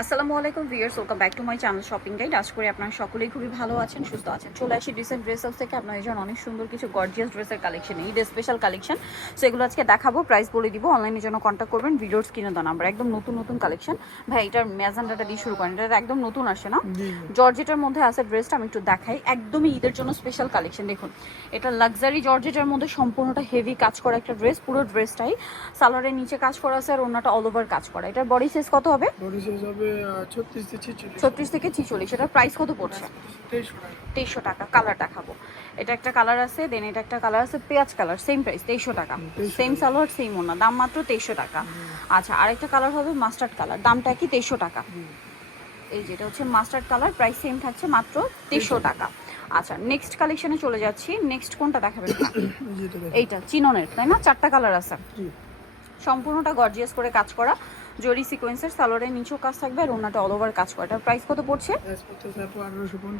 আসসালামু আলাইকুম viewers, welcome back to my channel shopping guide. আশা করি আপনারা সকলেই খুবই ভালো আছেন, সুস্থ আছেন। চলে আসি ডিসেন্ট ড্রেস হাউস থেকে আপনাদের জন্য অনেক সুন্দর কিছু গর্জিয়াস ড্রেসের collection, Eid special collection. So এগুলো আজকে দেখাবো, প্রাইস বলে দিব। অনলাইনের জন্য কন্ট্যাক্ট করবেন, ভিডিওর স্ক্রিনে দেওয়া নাম্বার। একদম নতুন নতুন কালেকশন। ভাই এটার ম্যাজেন্ডাটা দিয়ে শুরু করেন, এটা একদম নতুন আসে না? জর্জেটের মধ্যে আছে ড্রেসটা, আমি একটু দেখাই। একদমই ঈদের জন্য স্পেশাল কালেকশন। দেখুন, এটা লাক্সারি জর্জেটের মধ্যে সম্পূর্ণটা হেভি কাজ করা একটা ড্রেস। পুরো ড্রেসটাই সালোয়ারের নিচে কাজ করা আছে আর ওনাটা অল ওভার কাজ করা। এটার বডি সাইজ কত হবে? বডি সাইজ হবে 36 থেকে 46। এটার প্রাইস কত পড়ছে? 2300 টাকা। কালার দেখাবো, এটা একটা কালার আছে, দেন এটা একটা কালার আছে পেঁয়াজ কালার, সেম প্রাইস 2300 টাকা। সেম সালোয়ার সেম ওনা, দাম মাত্র 2300 টাকা। আচ্ছা, আরেকটা কালার হবে মাস্টার্ড কালার, দামটা কি 2300 টাকা। এই যেটা হচ্ছে মাস্টার্ড কালার, প্রাইস সেম থাকছে মাত্র 2300 টাকা। আচ্ছা, নেক্সট কালেকশনে চলে যাচ্ছি। নেক্সট কোনটা দেখাবেন? এইটা চিননের, তাই না? 4টা কালার আছে, সম্পূর্ণটা গর্জিয়াস করে কাজ করা, জরি সিকোয়েন্সের। সালোয়ারের নিচেও কাজ থাকবে আর ওনাটা অল ওভার কাজ করা। এটার প্রাইস কত পড়ছে?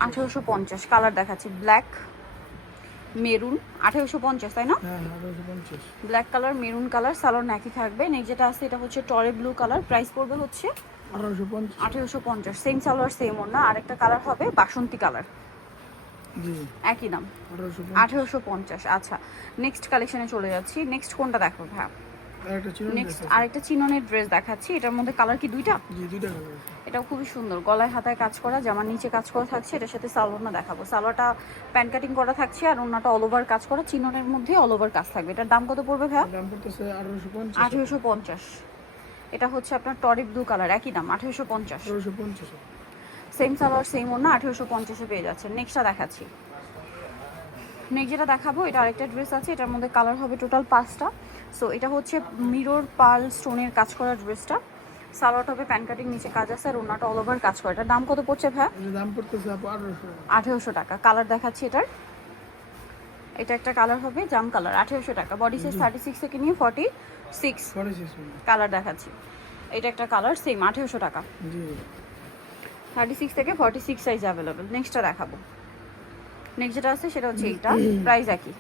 1850। কালার দেখাচ্ছি ব্ল্যাক মেরুন, 1850 তাই না? Black colour maroon colour, salwar একই থাকবে। নেক্সট যেটা আছে এটা হচ্ছে টরে ব্লু কালার, প্রাইস পড়বে হচ্ছে 1850। সেম সালোয়ার সেম ওনা। আরেকটা কালার হবে বাসন্তী কালার, একই দাম 1850। আচ্ছা, নেক্সট কালেকশনে চলে যাচ্ছি। নেক্সট কোনটা দেখো ভাই? নেক্সট আরেকটা চিননের ড্রেস দেখাচ্ছি। এটার মধ্যে কালার কি দুইটা? এটাও খুবই সুন্দর, গলায় হাতায় কাজ করা, জামার নিচে কাজ করা থাকছে। এটার সাথে সালোয়ারটা দেখাবো। সালোয়ারটা প্যান্ট কাটিং করা থাকছে আর ওনাটা অল ওভার কাজ করা, চিননের মধ্যে অল ওভার কাজ থাকবে। এটার দাম কত পড়বে ভাই? দাম পড়তেছে 1850। এটা হচ্ছে আপনার টরি ব্লু কালার, একই দাম 1850। 1850। সেম সালোয়ার সেম ওনা, 1850-এ পেয়ে যাচ্ছে। নেক্সটটা দেখাচ্ছি। নেক্সট যেটা দেখাবো, এটা আরেকটা ড্রেস আছে, এটার মধ্যে কালার হবে টোটাল 5টা। সো এটা হচ্ছে মিরর পার্ল স্টোনের কাজ করা ড্রেসটা। সালোয়ার হবে প্যান কাটিং, নিচে কাজ আছে আর ওনাটা অল ওভার কাজ করা। এটার দাম কত পড়ছে ভাই? দাম পড়তেছে 1800 টাকা। কালার দেখাচ্ছি এটার, এটা একটা কালার হবে জাম কালার, 1800 টাকা। বডি সাইজ 36 থেকে নিয়ে 46। কালার দেখাচ্ছি, এটা একটা কালার সেম 1800 টাকা। 36 থেকে 46 সাইজ অ্যাভেলেবেল। নেক্সটটা দেখাবো। নেক্সট যেটা আছে সেটা হচ্ছে এইটা, প্রাইস একই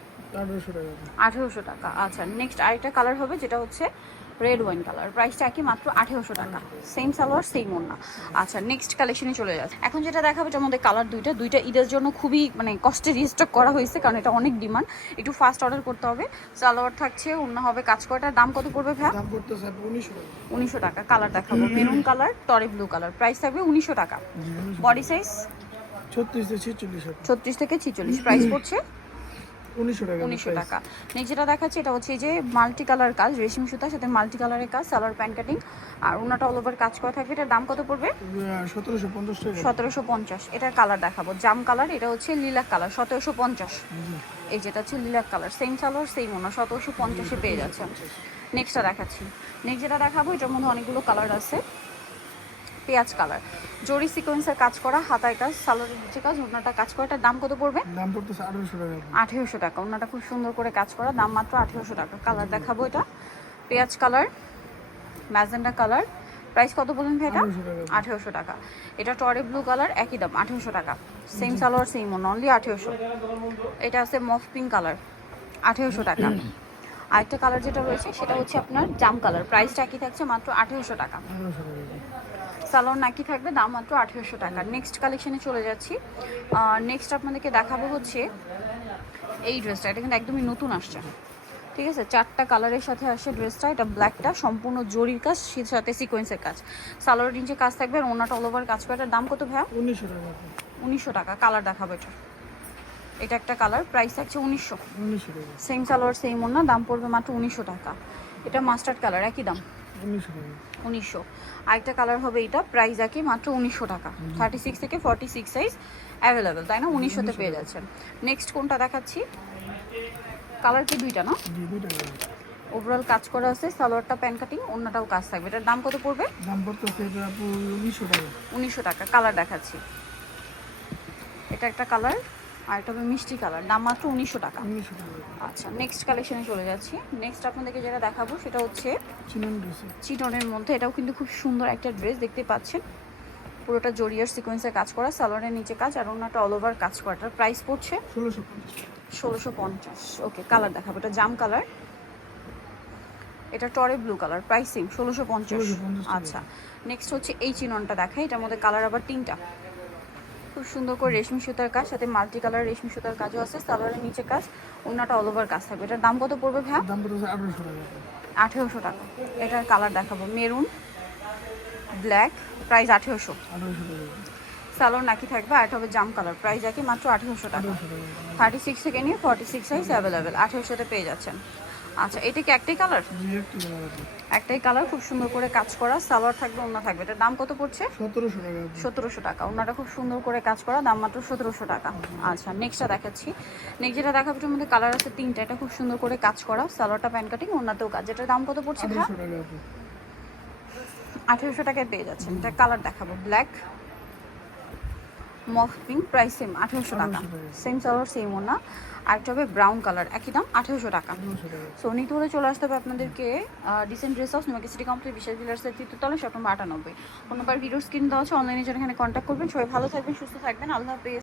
1800 টাকা। আচ্ছা, নেক্সট আরেকটা কালার হবে যেটা হচ্ছে রেড ওয়াইন কালার, প্রাইসটা একই মাত্র 1800 টাকা। সেম সালোয়ার সেম ওড়না। আচ্ছা, নেক্সট কালেকশনে চলে যাচ্ছে। এখন যেটা দেখাবো এটার মধ্যে কালার দুইটা ঈদের জন্য খুবই কষ্টে রিস্টক করা হয়েছে, কারণ এটা অনেক ডিমান্ড, একটু ফাস্ট অর্ডার করতে হবে। সালোয়ার থাকছে, ওড়না হবে কাজ করাটার দাম কত পড়বে ভাই? দাম পড়তেছে 1900 টাকা। কালার দেখাবো মেরুন কালার, টরে ব্লু কালার, প্রাইস থাকবে 1900 টাকা। বডি সাইজ 36 থেকে 46, প্রাইস পড়ছে 1900 টাকা। নেক্সট যেটা দেখাচ্ছি এটা হচ্ছে যে মাল্টি কালার কাজ, রেশমি সুতার সাথে মাল্টি কালারের কাজ, সালোয়ার প্যান্ট কাটিং আর ওনাটা অল ওভার কাজ করা থাকবে। এটার দাম কত পড়বে? 1750। এটার কালার দেখাবো জাম কালার, এটা হচ্ছে লিলাক কালার, 1750। এই যেটা হচ্ছে lilac colour, same salwar same ওনা, 1750-এ পেয়ে যাচ্ছে। নেক্সটটা দেখাচ্ছি। নেক্সট যেটা দেখাবো এটার মধ্যে অনেকগুলো কালার আছে। পেঁয়াজ কালার, জরি সিকোয়েন্সের কাজ করা, হাতায় কাজ, সালোয়ারের নিচে কাজ, ওনাটা কাজ করা। এটার দাম কত পড়বে? দাম পড়তেছে 1800 টাকা। 1800 টাকা। ওনাটা খুব সুন্দর করে কাজ করা, দাম মাত্র 1800 টাকা। কালার দেখাবো, এটা পেঁয়াজ কালার, ম্যাজেন্ডা কালার, প্রাইস কত বলুন ভাই? এটা 1800 টাকা। এটা টরে ব্লু কালার, একই দাম 1800 টাকা। Same salwar same own, only 1800। এটা আছে মফ পিঙ্ক কালার, 1800 টাকা। আরেকটা কালার যেটা রয়েছে সেটা হচ্ছে আপনার জাম কালার, প্রাইসটা একই থাকছে মাত্র 1800 টাকা। সালোয়ার নাকি থাকবে, দাম মাত্র 1800 টাকা। নেক্সট কালেকশনে চলে যাচ্ছি। নেক্সট আপনাদেরকে দেখাবো হচ্ছে এই ড্রেসটা, এটা কিন্তু একদমই নতুন আসছে, ঠিক আছে? 4টা কালারের সাথে আসে ড্রেসটা। এটা ব্ল্যাকটা সম্পূর্ণ জরির কাজ, সাথে সিকোয়েন্সের কাজ, সালোয়ারের নিচে কাজ থাকবে আর ওনাটা অল ওভার কাজ করে। এটার দাম কত ভাইয়া? 1900 টাকা। কালার দেখাবো, এটা একটা কালার, প্রাইস থাকছে 1900 টাকা। সেম সালোয়ার সেম ওনা, দাম পড়বে মাত্র 1900 টাকা। এটা মাস্টার্ড কালার, একই দাম 1900। আরেকটা কালার হবে এটা, প্রাইস একই মাত্র 1900 টাকা। 36 থেকে 46 সাইজ অ্যাভেলেবেল, তাই না? 1900-তে পেয়ে যাচ্ছেন। নেক্সট কোনটা দেখাচ্ছি? কালার কি দুইটা না? ওভারঅল কাজ করা আছে, সালোয়ারটা প্যান কাটিং, অন্যটাও কাজ থাকবে। এটার দাম কত পড়বে? দাম পড়তেছে 1900 টাকা। কালার দেখাচ্ছি, এটা একটা কালার আর এটা হবে মিষ্টি কালার, দাম মাত্র 1900 টাকা। আচ্ছা, নেক্সট কালেকশনে চলে যাচ্ছি। নেক্সট আপনাদেরকে যেটা দেখাবো সেটা হচ্ছে চিটনের মধ্যে। এটাও কিন্তু খুব সুন্দর একটা ড্রেস, দেখতে পাচ্ছেন পুরোটা জরিয়ার সিকোয়েন্সের কাজ করা, সালোয়ারের নিচে কাজ আর ওনাটা অল ওভার কাজ করাটার প্রাইস পড়ছে 1650। ওকে, কালার দেখাবো, এটা জাম কালার, এটা টরে ব্লু কালার, প্রাইসিং 1650। 1650 টাকা। আচ্ছা, নেক্সট হচ্ছে এই চিননটা দেখাই, এটার মধ্যে কালার আবার 3টা। খুব সুন্দর করে রেশমি সুতার কাজ, সাথে মাল্টি কালার রেশমি সুতার কাজও আছে। সালোয়ারের নিচে কাজ, ওড়নাটা অল ওভার কাজ থাকবে। এটার দাম কত পড়বে ভাইয়া? দাম পড়তেছে 1800 টাকা। 1800 টাকা। এটার কালার দেখাবো মেরুন ব্ল্যাক, প্রাইস 1800। 1800 টাকা। সালোয়ার নাকি থাকবে, আর এটা হবে জাম কালার, প্রাইস একই মাত্র 1800 টাকা। 1800 টাকা। 36 থেকে নিয়ে 46 সাইজ অ্যাভেলেবেল, 1800-তে পেয়ে যাচ্ছেন। আচ্ছা, এটা কি একটাই কালার? জি একটু কালার আছে। একটাই কালার, খুব সুন্দর করে কাজ করা, সালোয়ার থাকবে, ওড়না থাকবে। এটার দাম কত পড়ছে? 1700 টাকা। 1700 টাকা। ওড়নাটা খুব সুন্দর করে কাজ করা, দাম মাত্র 1700 টাকা। আচ্ছা, নেক্সটটা দেখাচ্ছি। নেক্সট যেটা দেখাবো, এটার মধ্যে কালার আছে 3টা। এটা খুব সুন্দর করে কাজ করা, সালোয়ারটা প্যান কাটিং, ওড়নাতেও কাজ। এটার দাম কত পড়ছে ভাইয়া? 1800 টাকা আপু। 1800 টাকায় পেয়ে যাচ্ছেন। এটা কালার দেখাবো ব্ল্যাক মফ পিঙ্ক, প্রাইস সেম 1800 টাকা। 1800 টাকা। সেম সালোয়ার সেম ওড়না। আর একটা হবে ব্রাউন কালার, একই দাম 1800 টাকা। 1800 টাকা। সো নিতে হলে চলে আসতে হবে আপনাদেরকে decent dress house, new market city complex, বিশাল ভিলার্সের 3য় তলায়, শপ নম্বর 98। ফোন নাম্বার ভিডিওর স্ক্রিন দেওয়া আছে, অনলাইনে যারা এখানে কন্ট্যাক্ট করবেন। সবাই ভালো থাকবেন, সুস্থ থাকবেন, আল্লাহ হাফেজ।